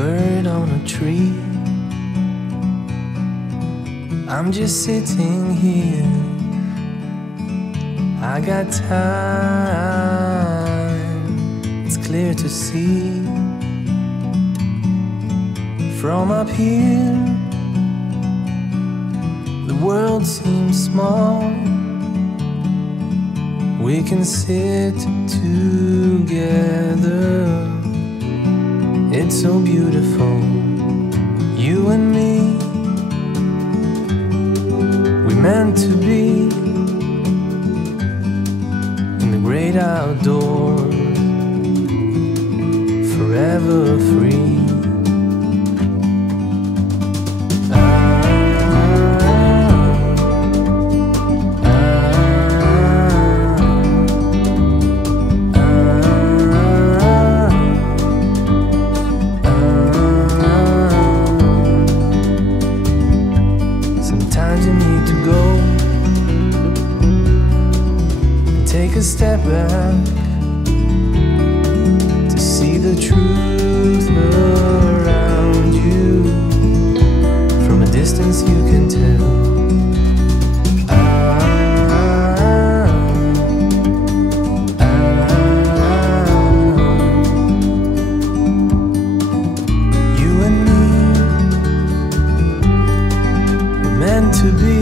bird on a tree. I'm just sitting here. I got time, it's clear to see. From up here, the world seems small. We can sit together. It's so beautiful, you and me. We meant to be in the great outdoors, forever free. A step back to see the truth around you. From a distance you can tell. You and me were meant to be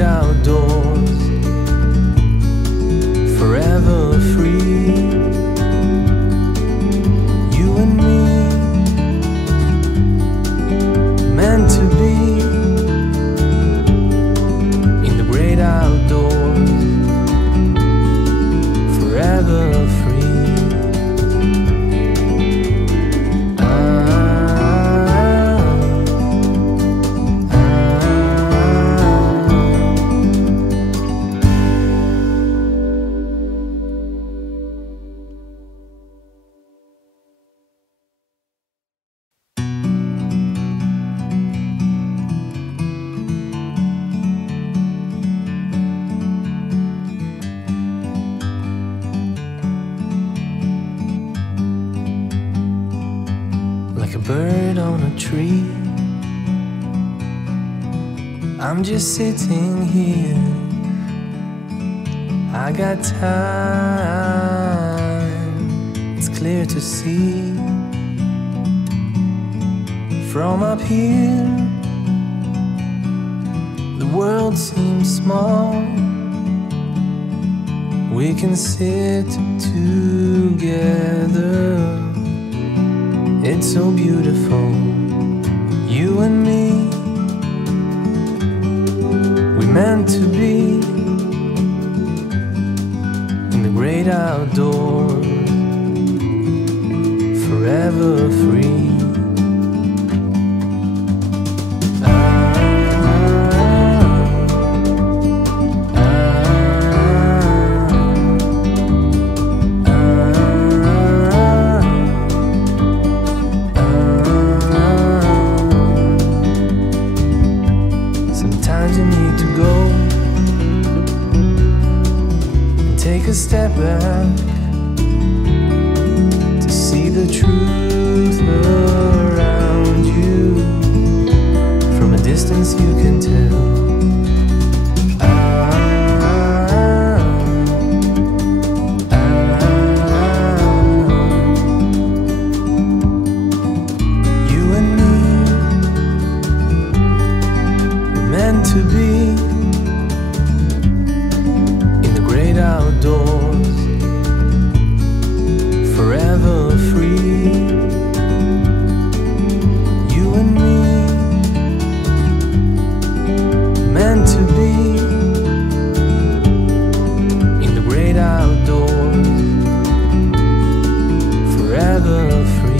outdoors, forever free. You and me, meant to be in the great outdoors, forever free. Bird on a tree. I'm just sitting here. I got time, it's clear to see. From up here, the world seems small. We can sit together. It's so beautiful, you and me. We meant to be in the great outdoors, forever free. A step back to see the truth around you. From a distance you can tell. You and me were meant to be outdoors, forever free. You and me, meant to be in the great outdoors, forever free.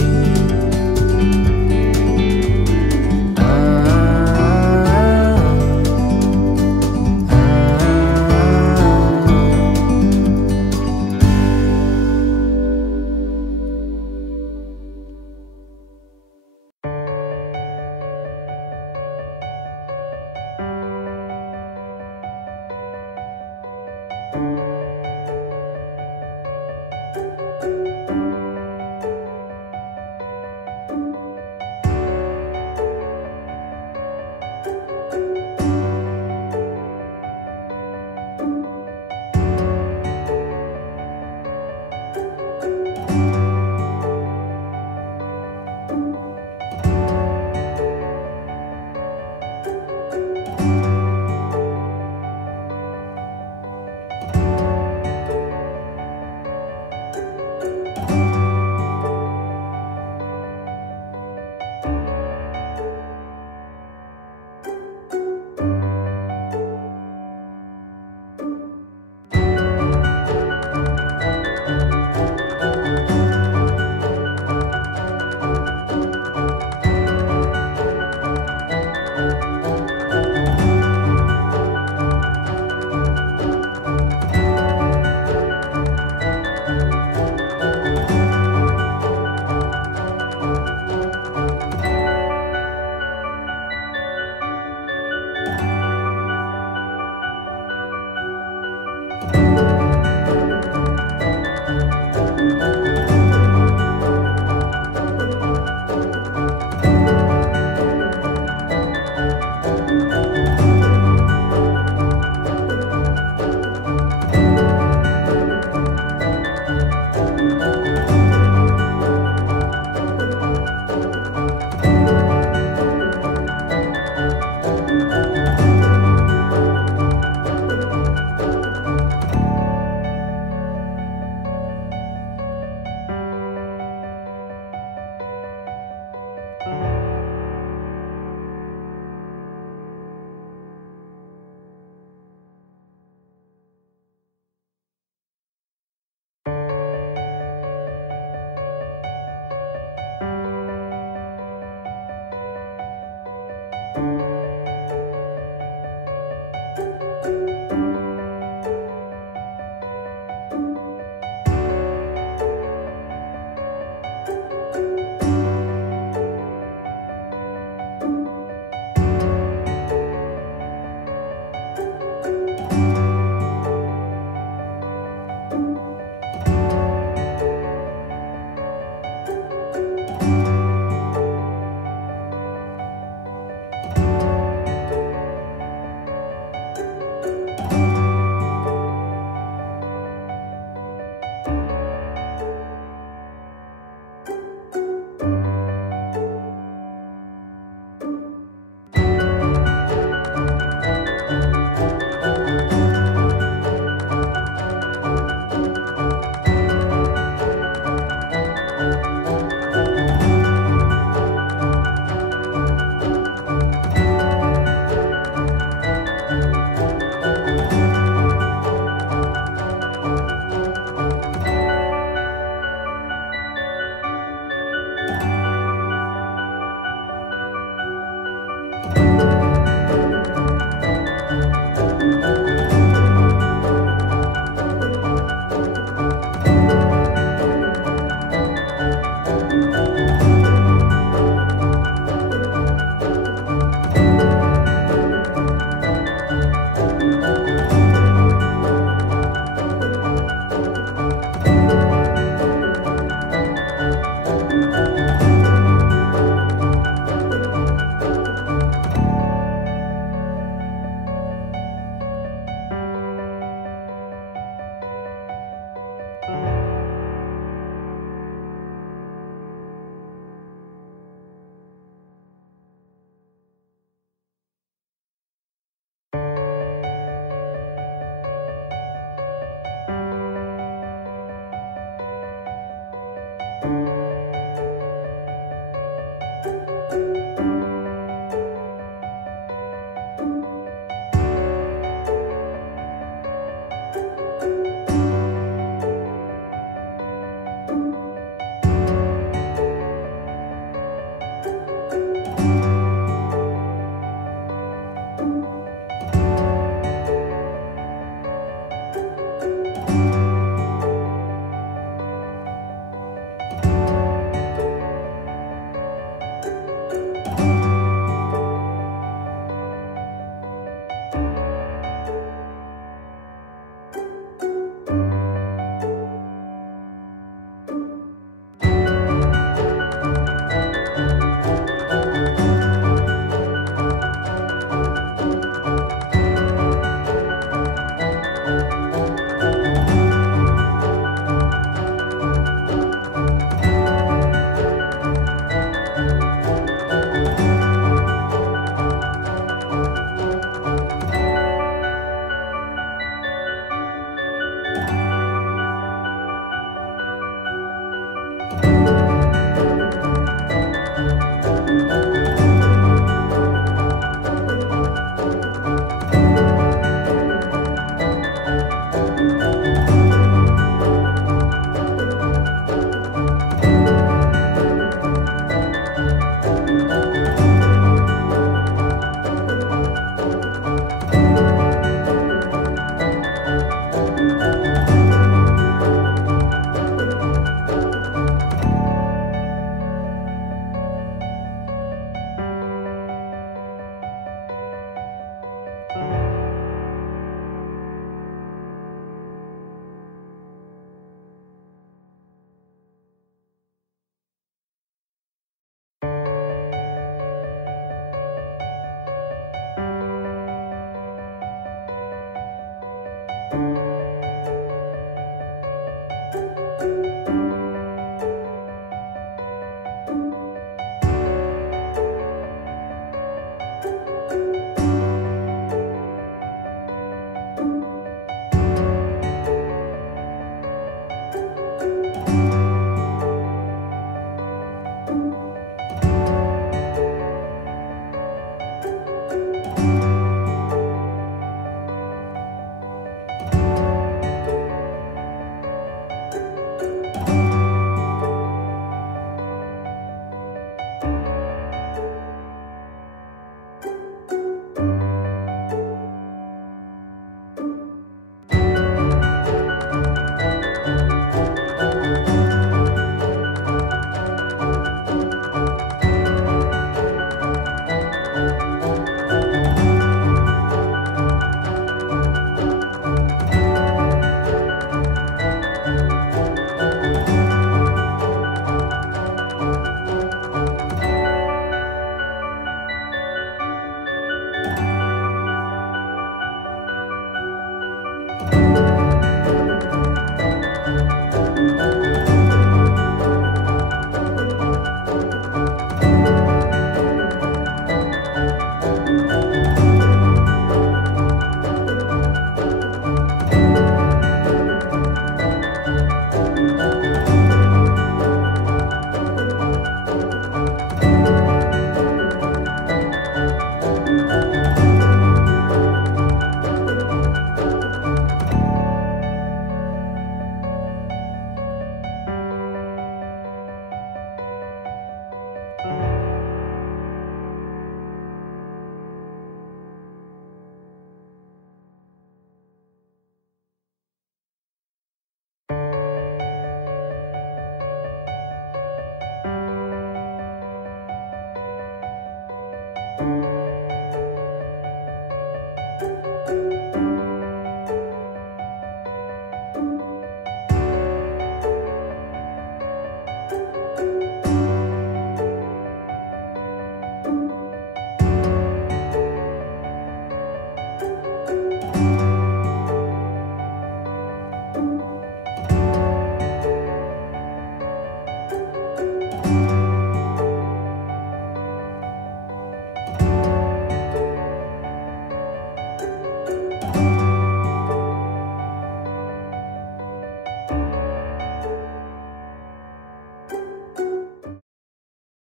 you.